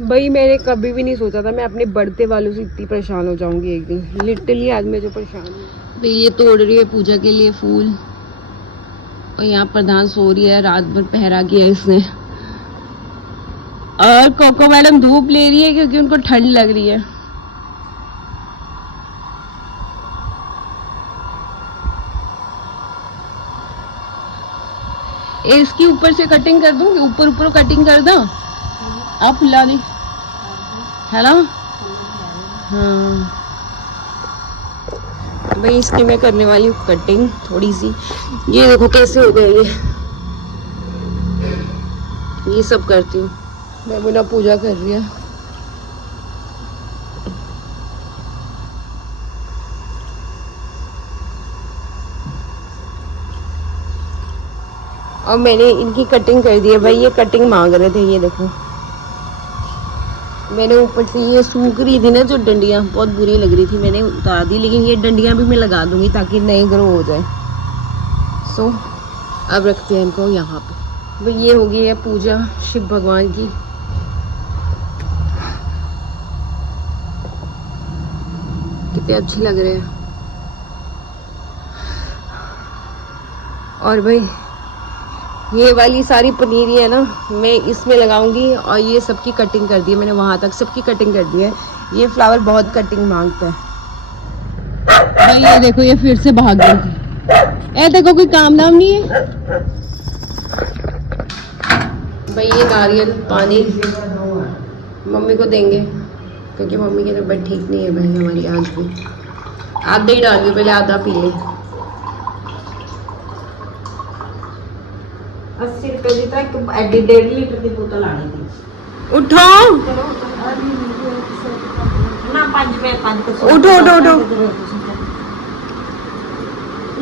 भाई मैंने कभी भी नहीं सोचा था मैं अपने बढ़ते वालों से इतनी परेशान हो जाऊंगी एक दिन। लिटरली आज मैं जो परेशान हूँ। भाई ये तोड़ रही है पूजा के लिए फूल और यहाँ प्रधान सो रही है, रात भर पहरा किया इसने। और कोको मैडम धूप ले रही है क्योंकि उनको ठंड लग रही है। इसकी ऊपर से कटिंग कर दूं, ऊपर ऊपर कटिंग कर दो, आप फुला दी है ना। हाँ भाई इसकी मैं करने वाली हूँ कटिंग थोड़ी सी। ये देखो कैसे हो गए ये सब करती हूँ मैं। बोला पूजा कर रही है। और मैंने इनकी कटिंग कर दी है भाई। ये कटिंग मांग रहे थे, ये देखो मैंने ऊपर से ये सूख रही थी ना जो डंडियाँ, बहुत बुरी लग रही थी, मैंने उतार दी। लेकिन ये डंडियाँ भी मैं लगा दूंगी ताकि नए ग्रो हो जाए। सो अब रखते हैं इनको यहाँ पे। भाई ये हो गई है पूजा शिव भगवान की। कितने अच्छे लग रहे हैं। और भाई ये वाली सारी पनीरी है ना मैं इसमें लगाऊंगी। और ये सबकी कटिंग कर दी है मैंने, वहां तक सबकी कटिंग कर दी है। ये फ्लावर बहुत कटिंग मांगता है भाई। ये देखो ये फिर से भाग गई थी। ए देखो कोई काम नाम नहीं है भाई। ये नारियल पानी मम्मी को देंगे क्योंकि मम्मी की तबीयत ठीक नहीं है भाई हमारी आज भी। आधा ही डाल दो, पहले आधा पी ले। 80 रुपए की तो एक 1.5 लीटर की बोतल आनी थी। उठो ना 5 रुपए 5 उठो उठो उठो।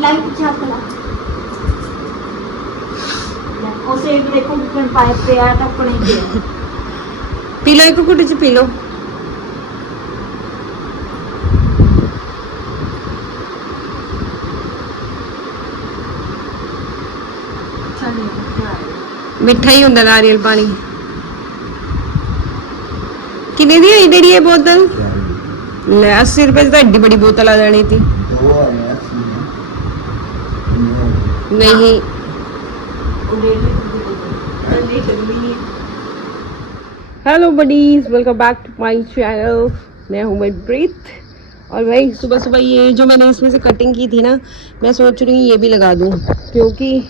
लाइट चाकला उसे एक देखो कितने पाइप पे आया था अपने के। पी लो एक कुटी पी लो। मिठा ही होंगे नारियल पानी। कितनी दी है डेढ़ी बोतल? ले 80 रुपए तो एडी बड़ी बोतल आ जानी थी। नहीं hello buddies, welcome back to my channel. मैं हूँ मनप्रीत। और भाई सुबह सुबह ये जो मैंने इसमें से कटिंग की थी ना, मैं सोच रही हूँ ये भी लगा दूँ क्योंकि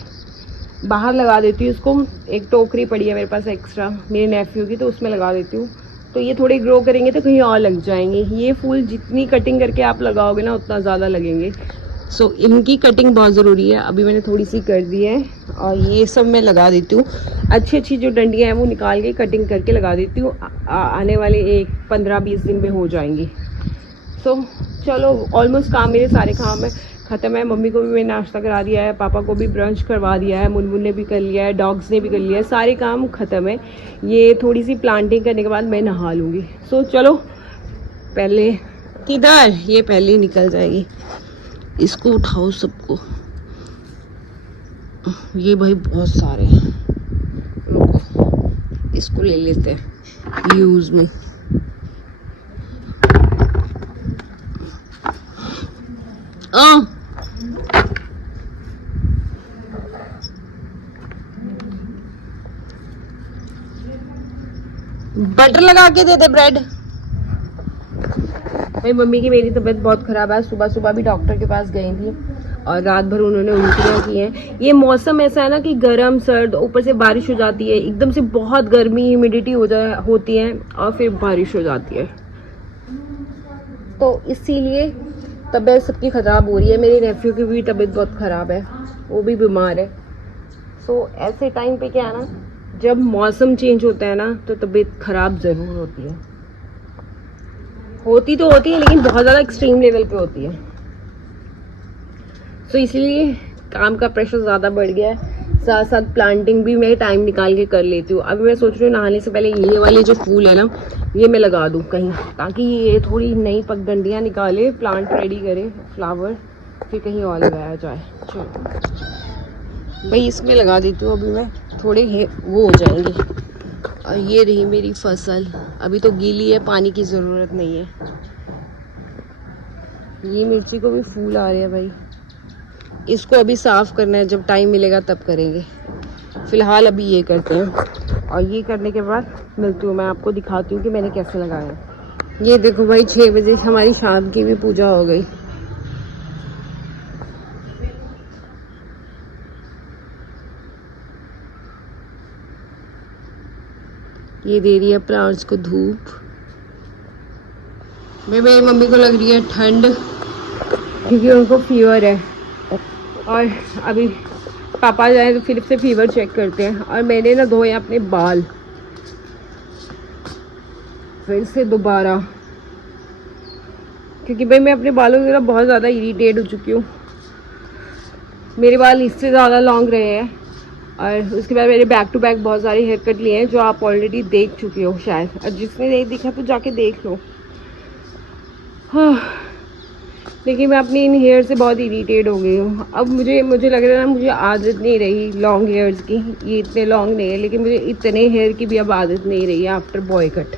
बाहर लगा देती हूँ इसको। एक टोकरी पड़ी है मेरे पास एक्स्ट्रा मेरे नेफ्यू की, तो उसमें लगा देती हूँ। तो ये थोड़े ग्रो करेंगे तो कहीं और लग जाएंगे। ये फूल जितनी कटिंग करके आप लगाओगे ना उतना ज़्यादा लगेंगे। सो इनकी कटिंग बहुत ज़रूरी है। अभी मैंने थोड़ी सी कर दी है और ये सब मैं लगा देती हूँ। अच्छी अच्छी जो डंडियाँ हैं वो निकाल के कटिंग करके लगा देती हूँ। आने वाले 15-20 दिन में हो जाएंगी। सो चलो ऑलमोस्ट काम मेरे सारे काम है ख़त्म है। मम्मी को भी मैंने नाश्ता करा दिया है, पापा को भी ब्रंच करवा दिया है, मुनमुन ने भी कर लिया है, डॉग्स ने भी कर लिया है। सारे काम ख़त्म है। ये थोड़ी सी प्लांटिंग करने के बाद मैं नहा लूँगी। सो चलो पहले किधर, ये पहले ही निकल जाएगी। इसको उठाओ सबको। ये भाई बहुत सारे हैं, रुको इसको ले लेते हैं यूज़ में। बटर लगा के दे दे ब्रेड। भाई मम्मी की मेरी तबीयत बहुत ख़राब है। सुबह सुबह भी डॉक्टर के पास गई थी और रात भर उन्होंने उल्टियाँ की हैं। ये मौसम ऐसा है ना कि गर्म सर्द, ऊपर से बारिश हो जाती है, एकदम से बहुत गर्मी ह्यूमिडिटी होती है और फिर बारिश हो जाती है। तो इसीलिए तबीयत सबकी ख़राब हो रही है। मेरे नेफ्यू की भी तबीयत बहुत ख़राब है, वो भी बीमार है। सो ऐसे टाइम पे क्या है ना, जब मौसम चेंज होता है ना तो तबीयत ख़राब ज़रूर होती है। होती तो होती है लेकिन बहुत ज़्यादा एक्सट्रीम लेवल पे होती है। सो इसलिए काम का प्रेशर ज़्यादा बढ़ गया है। साथ साथ प्लांटिंग भी मैं टाइम निकाल के कर लेती हूँ। अभी मैं सोच रही हूँ नहाने से पहले ये वाले जो फूल है ना ये मैं लगा दूँ कहीं, ताकि ये थोड़ी नई पगडंडियाँ निकाले, प्लांट रेडी करे, फ्लावर, फिर कहीं और लगाया जाए। चलो भाई इसमें लगा देती हूँ। अभी मैं थोड़े वो हो जाएंगे और ये रही मेरी फसल, अभी तो गीली है, पानी की ज़रूरत नहीं है। ये मिर्ची को भी फूल आ रहे हैं भाई, इसको अभी साफ़ करना है, जब टाइम मिलेगा तब करेंगे। फ़िलहाल अभी ये करते हैं और ये करने के बाद मिलती हूँ, मैं आपको दिखाती हूँ कि मैंने कैसे लगाया। ये देखो भाई 6 बजे हमारी शाम की भी पूजा हो गई। ये दे रही है प्लांट्स को धूप। मेरी मम्मी को लग रही है ठंड क्योंकि उनको फीवर है, और अभी पापा जाए तो फिर से फीवर चेक करते हैं। और मैंने ना धोए अपने बाल फिर से दोबारा, क्योंकि भाई मैं अपने बालों की तरफ बहुत ज़्यादा इरिटेट हो चुकी हूँ। मेरे बाल इससे ज़्यादा लॉन्ग रहे हैं, और उसके बाद मैंने बैक टू बैक बहुत सारे हेयर कट लिए हैं जो आप ऑलरेडी देख चुके हो शायद, और जिसने नहीं देखा तो जाके देख लो। हाँ, लेकिन मैं अपनी इन हेयर से बहुत इरिटेट हो गई हूँ। अब मुझे लग रहा है ना, मुझे आदत नहीं रही लॉन्ग हेयर्स की। ये इतने लॉन्ग नहीं है, लेकिन मुझे इतने हेयर की भी अब आदत नहीं रही है आफ्टर बॉय कट।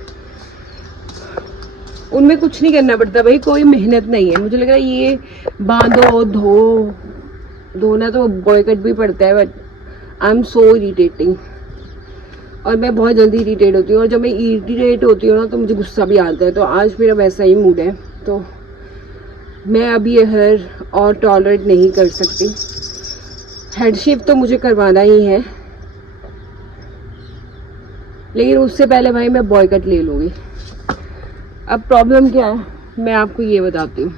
उनमें कुछ नहीं करना पड़ता भाई, कोई मेहनत नहीं है। मुझे लग रहा है ये बांधो धोना तो बॉय कट भी पड़ता है, but I am so irritating. और मैं बहुत जल्दी इरिटेट होती हूँ, और जब मैं इरिटेट होती हूँ ना तो मुझे गुस्सा भी आता है। तो आज मेरा वैसा ही मूड है, तो मैं अभी ये हेयर और टॉलरेट नहीं कर सकती। हेड शेप तो मुझे करवाना ही है, लेकिन उससे पहले भाई मैं बॉय कट ले लूँगी। अब प्रॉब्लम क्या है मैं आपको ये बताती हूँ।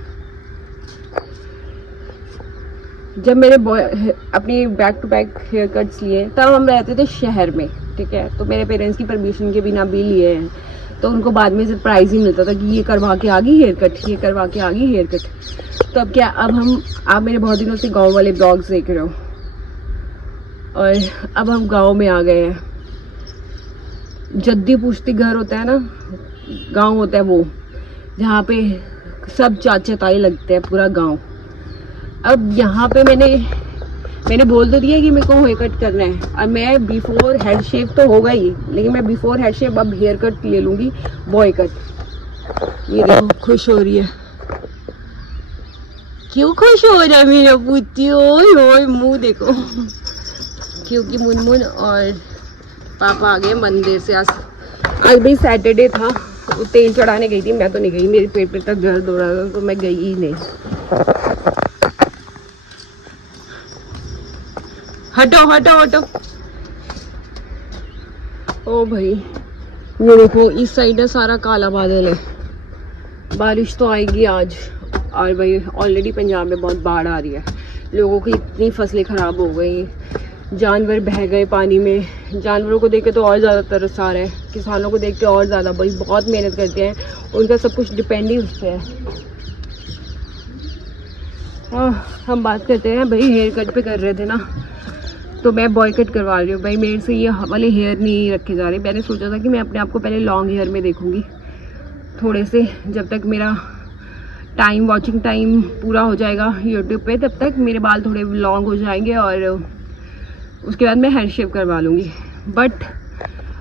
जब मेरे अपनी back to back haircuts लिए तब हम रहते थे शहर में, ठीक है। तो मेरे पेरेंट्स की परमिशन के बिना भी लिए हैं, तो उनको बाद में सरप्राइज ही मिलता था कि ये करवा के आ गई हेयर कट, ये करवा के आ गई हेयर कट। तो अब क्या, अब आप मेरे बहुत दिनों से गांव वाले ब्लॉग्स देख रहे हो, और अब हम गांव में आ गए हैं। जद्दी पुश्ती घर होता है ना, गांव होता है वो, जहाँ पे सब चाचा ताई लगते हैं, पूरा गांव। अब यहाँ पे मैंने बोल तो दिया कि मेरे को हेयर कट करना है, और मैं बिफोर हेड शेप तो होगा ही, लेकिन मैं बिफोर हेड शेप अब हेयर कट ले लूँगी, बॉय कट। ये देखो खुश हो रही है। क्यों खुश हो रहा है मेरा पुत्ती? ओए मुँह देखो। क्योंकि मुनमुन और पापा आ गए मंदिर से। आज भाई सैटरडे था, वो तेल चढ़ाने गई थी। मैं तो नहीं गई, मेरे पेट तक दर्द हो रहा था, तो मैं गई ही नहीं। हटो। ओ भाई ये देखो, इस साइड है सारा काला बादल है, बारिश तो आएगी आज। और भाई ऑलरेडी पंजाब में बहुत बाढ़ आ रही है, लोगों की इतनी फसलें ख़राब हो गई, जानवर बह गए पानी में। जानवरों को देख के तो और ज़्यादा तरस आ रहा है, किसानों को देख के और ज़्यादा। भाई बहुत मेहनत करते हैं, उनका सब कुछ डिपेंड ही उस पर है। हाँ, हम बात करते हैं भाई हेयर कट पे कर रहे थे ना, तो मैं बॉय कट करवा रही हूँ। भाई मेरे से ये वाले हेयर नहीं रखे जा रहे। मैंने सोचा था कि मैं अपने आप को पहले लॉन्ग हेयर में देखूँगी थोड़े से, जब तक मेरा वॉचिंग टाइम पूरा हो जाएगा यूट्यूब पे, तब तक मेरे बाल थोड़े लॉन्ग हो जाएंगे, और उसके बाद मैं हेयर शेप करवा लूँगी। बट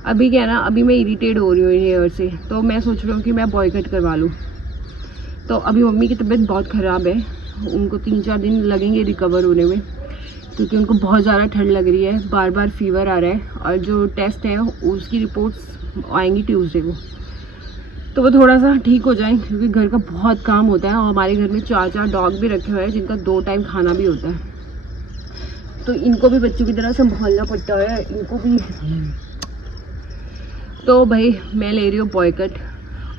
अभी क्या है ना, अभी मैं इरिटेट हो रही हूँ हेयर से, तो मैं सोच रही हूँ कि मैं बॉय कट करवा लूँ। तो अभी मम्मी की तबीयत बहुत ख़राब है, उनको 3-4 दिन लगेंगे रिकवर होने में, क्योंकि उनको बहुत ज़्यादा ठंड लग रही है, बार बार फीवर आ रहा है, और जो टेस्ट है उसकी रिपोर्ट्स आएंगी ट्यूसडे को, तो वो थोड़ा सा ठीक हो जाए। क्योंकि घर का बहुत काम होता है, और हमारे घर में 4 डॉग भी रखे हुए हैं, जिनका 2 टाइम खाना भी होता है, तो इनको भी बच्चों की तरह संभालना पड़ता है, इनको भी। तो भाई मैं ले रही हूँ बॉय कट,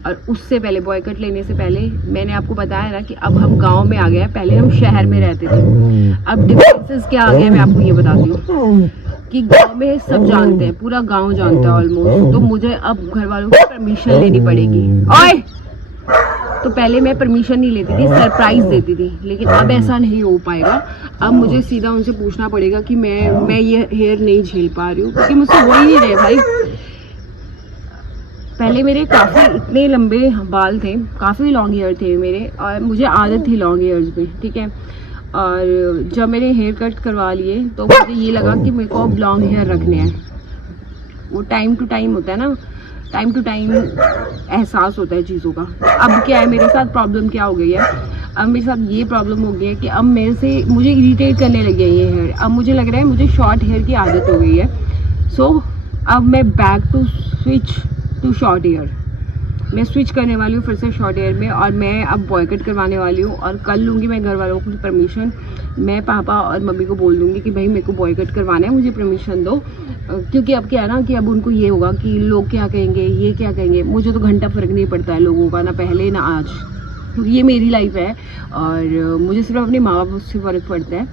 और उससे पहले बॉय कट लेने से पहले मैंने आपको बताया ना कि अब हम गांव में आ गए हैं, पहले हम शहर में रहते थे। अब डिफरेंसेस क्या आ गया मैं आपको ये बताती हूँ कि गांव में सब जानते हैं, पूरा गांव जानता है ऑलमोस्ट, तो मुझे अब घर वालों की परमिशन लेनी पड़ेगी। ओए, तो पहले मैं परमिशन नहीं लेती थी, सरप्राइज देती थी, लेकिन अब ऐसा नहीं हो पाएगा। अब मुझे सीधा उनसे पूछना पड़ेगा कि मैं ये हेयर नहीं झेल पा रही हूँ, क्योंकि मुझसे हो ही नहीं रहे भाई। पहले मेरे काफ़ी इतने लंबे बाल थे, काफ़ी लॉन्ग हेयर थे मेरे, और मुझे आदत थी लॉन्ग हेयर्स में, ठीक है। और जब मैंने हेयर कट करवा लिए तो मुझे ये लगा कि मेरे को अब लॉन्ग हेयर रखने हैं, वो टाइम टू टाइम होता है ना, टाइम टू टाइम एहसास होता है चीज़ों का। अब क्या है मेरे साथ प्रॉब्लम क्या हो गई है, अब मेरे साथ ये प्रॉब्लम हो गई है कि अब मुझे इरिटेट करने लग गया ये हेयर। अब मुझे लग रहा है मुझे शॉर्ट हेयर की आदत हो गई है। सो अब मैं back to switch to short hair, मैं स्विच करने वाली हूँ फिर से शॉर्ट हेयर में। और मैं अब बॉयकट करवाने वाली हूँ और कल लूँगी मैं घर वालों को परमिशन। मैं पापा और मम्मी को बोल दूँगी कि भाई मेरे को बॉयकट करवाना है, मुझे परमिशन दो। क्योंकि अब क्या है ना कि अब उनको ये होगा कि लोग क्या कहेंगे, ये क्या कहेंगे। मुझे तो घंटा फ़र्क नहीं पड़ता है लोगों का, ना पहले ना आज, क्योंकि ये मेरी लाइफ है और मुझे सिर्फ अपने माँ बाप से फ़र्क पड़ता है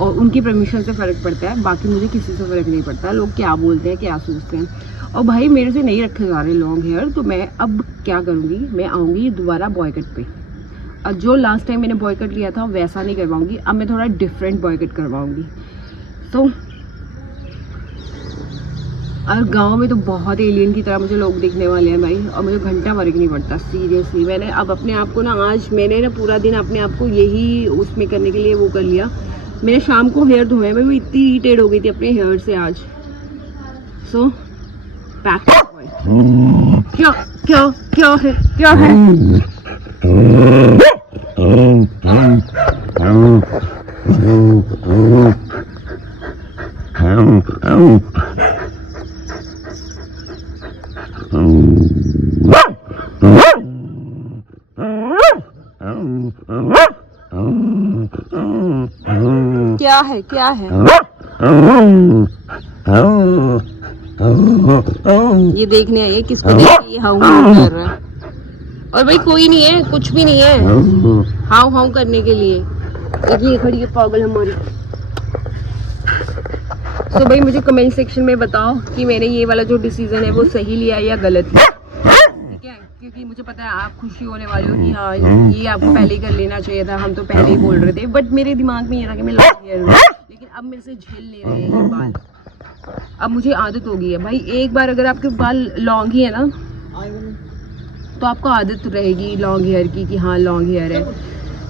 और उनकी परमिशन से फ़र्क पड़ता है। बाकी मुझे किसी से फ़र्क नहीं पड़ता लोग क्या बोलते हैं, क्या सोचते हैं। और भाई मेरे से नहीं रखे जा रहे लॉन्ग हेयर, तो मैं अब क्या करूँगी, मैं आऊँगी दोबारा बॉयकट पे। और जो लास्ट टाइम मैंने बॉयकट लिया था वैसा नहीं करवाऊँगी, अब मैं थोड़ा डिफरेंट बॉयकट करवाऊँगी। तो और गांव में तो बहुत एलियन की तरह मुझे लोग दिखने वाले हैं भाई, और मुझे घंटा फर्क नहीं पड़ता सीरियसली। मैंने अब अपने आप को ना, आज मैंने ना पूरा दिन अपने आप को यही उसमें करने के लिए वो कर लिया। मैंने शाम को हेयर धोए, मैं भी इतनी इरिटेट हो गई थी अपने हेयर से आज। सो बैक क्या क्या क्या है, क्या है? क्या है, क्या है? ये देखने आइए किसको देख के ये हाउ हाउ कर रहा है। और भाई कोई नहीं है, कुछ भी नहीं है हाउ हाउ करने के लिए। ये खड़ी है पागल हमारी। तो भाई मुझे कमेंट सेक्शन में बताओ कि मैंने ये वाला जो डिसीजन है वो सही लिया या गलत लिया, ठीक है? क्योंकि मुझे पता है आप खुशी होने वाले हो कि हाँ ये आपको पहले ही कर लेना चाहिए था, हम तो पहले ही बोल रहे थे। बट मेरे दिमाग में ये था कि मैं लॉन्ग हेयर लूं, लेकिन अब मेरे से झेल नहीं रहे हैं ये बाल। अब मुझे आदत हो गई है भाई, एक बार अगर आपके बाल लॉन्ग ही है ना तो आपको आदत रहेगी लॉन्ग हेयर की कि हाँ लॉन्ग हेयर है,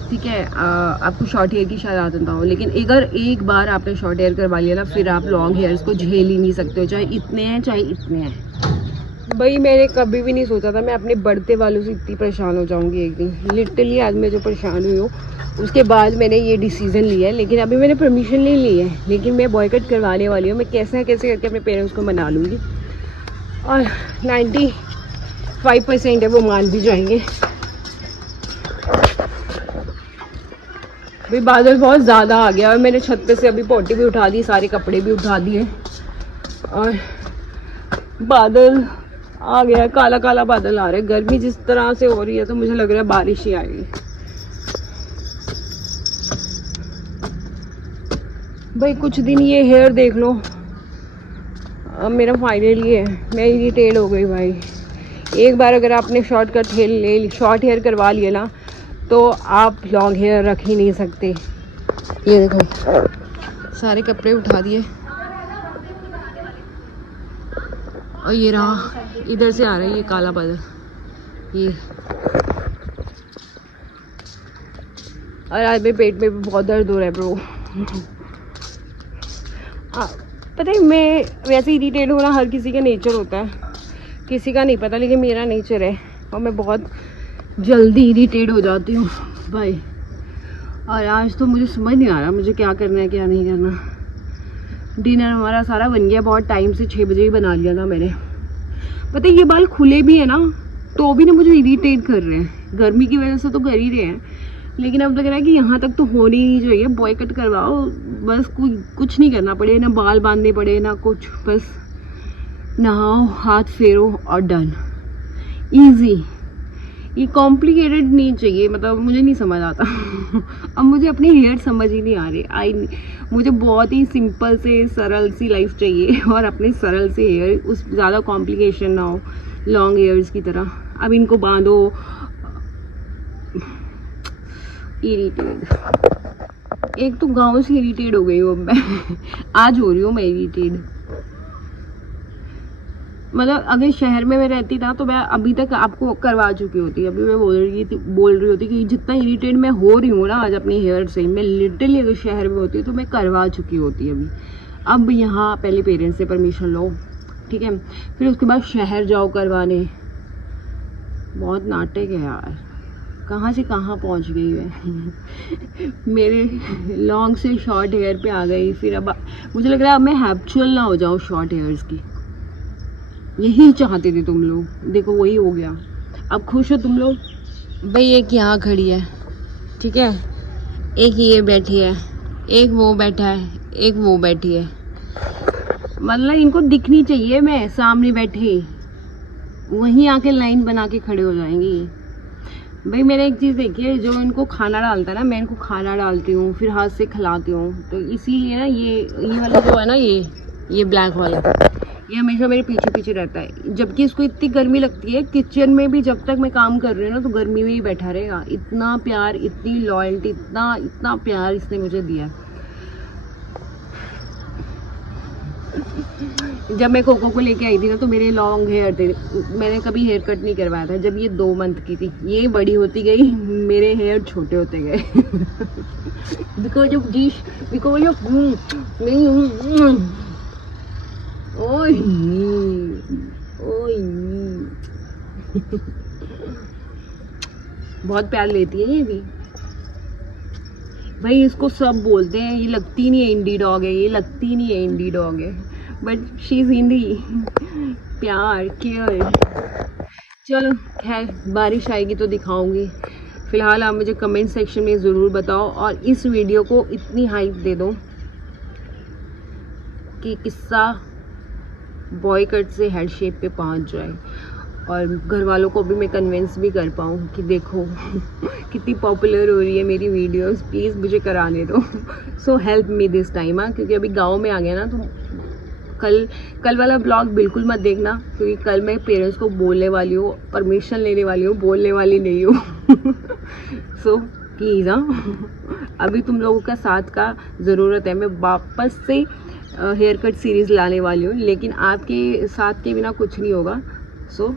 ठीक है? आपको शॉर्ट हेयर की शायद आदत ना हो, लेकिन अगर एक बार आपने शॉर्ट हेयर करवा लिया ना फिर आप लॉन्ग हेयर्स को झेल ही नहीं सकते हो, चाहे इतने हैं चाहे इतने हैं। भाई मैंने कभी भी नहीं सोचा था मैं अपने बढ़ते वालों से इतनी परेशान हो जाऊंगी एक दिन। लिटरली आज मैं जो परेशान हुई हूँ उसके बाद मैंने ये डिसीज़न लिया है, लेकिन अभी मैंने परमिशन नहीं ली है, लेकिन मैं बॉयकट करवाने वाली हूँ। मैं कैसे कैसे करके अपने पेरेंट्स को मना लूँगी और 95% है वो मान भी जाएंगे। भाई बादल बहुत ज़्यादा आ गया और मैंने छत पे से अभी पोटी भी उठा दी, सारे कपड़े भी उठा दिए और बादल आ गया, काला काला बादल आ रहा है। गर्मी जिस तरह से हो रही है तो मुझे लग रहा है बारिश ही आएगी। भाई कुछ दिन ये हेयर देख लो, अब मेरा फाइनल ये है, मैं इरिटेट हो गई भाई। एक बार अगर आपने शॉर्ट हेयर करवा लिया ना तो आप लॉन्ग हेयर रख ही नहीं सकते। ये देखो सारे कपड़े उठा दिए और ये रहा, इधर से आ रहा है ये काला बादल, ये। और आज मेरे पेट में भी बहुत दर्द हो रहा है ब्रो। पता है मैं वैसे इरिटेट होना हर किसी का नेचर होता है, किसी का नहीं पता, लेकिन मेरा नेचर है और मैं बहुत जल्दी इरिटेट हो जाती हूँ भाई। और आज तो मुझे समझ नहीं आ रहा मुझे क्या करना है क्या नहीं करना। डिनर हमारा सारा बन गया, बहुत टाइम से 6 बजे ही बना लिया था मैंने। पता है ये बाल खुले भी है ना तो भी ना मुझे इरिटेट कर रहे हैं, गर्मी की वजह से तो कर ही रहे हैं, लेकिन अब लग रहा है कि यहाँ तक तो होनी ही चाहिए। बॉयकट करवाओ बस, कुछ नहीं करना पड़े, ना बाल बांधने पड़े ना कुछ, बस नहाओ हाथ फेरो और डन, इजी। ये कॉम्प्लिकेटेड नहीं चाहिए, मतलब मुझे नहीं समझ आता। अब मुझे अपने हेयर समझ ही नहीं आ रहे। मुझे बहुत ही सिंपल से सरल सी लाइफ चाहिए और अपने सरल से हेयर, उस ज़्यादा कॉम्प्लिकेशन ना हो लॉन्ग हेयर्स की तरह। अब इनको बांधो, इरिटेट। एक तो गांव से इरिटेट हो गई हूँ मैं। आज हो रही हूँ मैं इरिटेट। मतलब अगर शहर में मैं रहती था तो मैं अभी तक आपको करवा चुकी होती। अभी मैं बोल रही होती कि जितना इरिटेट मैं हो रही हूँ ना आज अपनी हेयर से, मैं लिटरली अगर शहर में होती तो मैं करवा चुकी होती अभी। अब यहाँ पहले पेरेंट्स से परमिशन लो, ठीक है। फिर उसके बाद शहर जाओ करवाने। बहुत नाटक है यार, कहाँ से कहाँ पहुँच गई है। मेरे लॉन्ग से शॉर्ट हेयर पे आ गई। फिर अब मुझे लग रहा है अब मैं हैबिचुअल ना हो जाऊँ शॉर्ट हेयर्स की। यही चाहते थे तुम लोग, देखो वही हो गया। अब खुश हो तुम लोग। भाई एक यहाँ खड़ी है, ठीक है, एक ये बैठी है, एक वो बैठा है, एक वो बैठी है। मतलब इनको दिखनी चाहिए मैं सामने बैठी, वहीं आके लाइन बना के खड़े हो जाएंगी। भाई मैंने एक चीज़ देखी है, जो इनको खाना डालता है ना, मैं इनको खाना डालती हूँ फिर हाथ से खिलाती हूँ, तो इसीलिए ना ये वाला जो है ना, ये ब्लैक वाला, ये हमेशा मेरे पीछे पीछे रहता है। जबकि इसको इतनी गर्मी लगती है, किचन में भी जब तक मैं काम कर रही हूँ ना तो गर्मी में ही बैठा रहेगा। इतना प्यार, इतनी लॉयल्टी, इतना प्यार इसने मुझे दिया। जब मैं कोको को लेके आई थी ना तो मेरे लॉन्ग हेयर थे, मैंने कभी हेयर कट नहीं करवाया था। जब ये 2 मंथ की थी, ये बड़ी होती गई, मेरे हेयर छोटे होते गए। Because of this, because of ओए ओए। बहुत प्यार लेती है ये भी। भाई इसको सब बोलते हैं ये लगती नहीं है इंडी डॉग है, ये लगती नहीं है इंडी डॉग है, बट शी इज इंडी। प्यार, केयर। चलो खैर, बारिश आएगी तो दिखाऊंगी। फिलहाल आप मुझे कमेंट सेक्शन में ज़रूर बताओ और इस वीडियो को इतनी हाइप दे दो कि किस्सा बॉय कट से हेड शेप पे पहुंच जाए और घर वालों को भी मैं कन्विंस भी कर पाऊँ कि देखो कितनी पॉपुलर हो रही है मेरी वीडियोस, प्लीज़ मुझे कराने दो। So help me this time. हाँ, क्योंकि अभी गांव में आ गया ना, तो कल वाला ब्लॉग बिल्कुल मत देखना, क्योंकि कल मैं पेरेंट्स को बोलने वाली हूँ, परमिशन लेने वाली हूँ, बोलने वाली नहीं हूँ। सो प्लीज़ हाँ, अभी तुम लोगों का साथ का ज़रूरत है। मैं वापस से हेयर कट सीरीज़ लाने वाली हूँ, लेकिन आपके साथ के बिना कुछ नहीं होगा। सो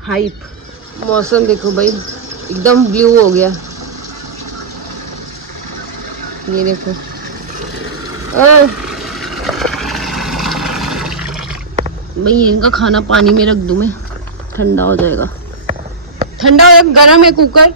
हाइप। मौसम देखो भाई, एकदम ब्लू हो गया, ये देखो। भाई इनका खाना पानी में रख दूं मैं, ठंडा हो जाएगा। ठंडा हो जाएगा, गर्म है कुकर।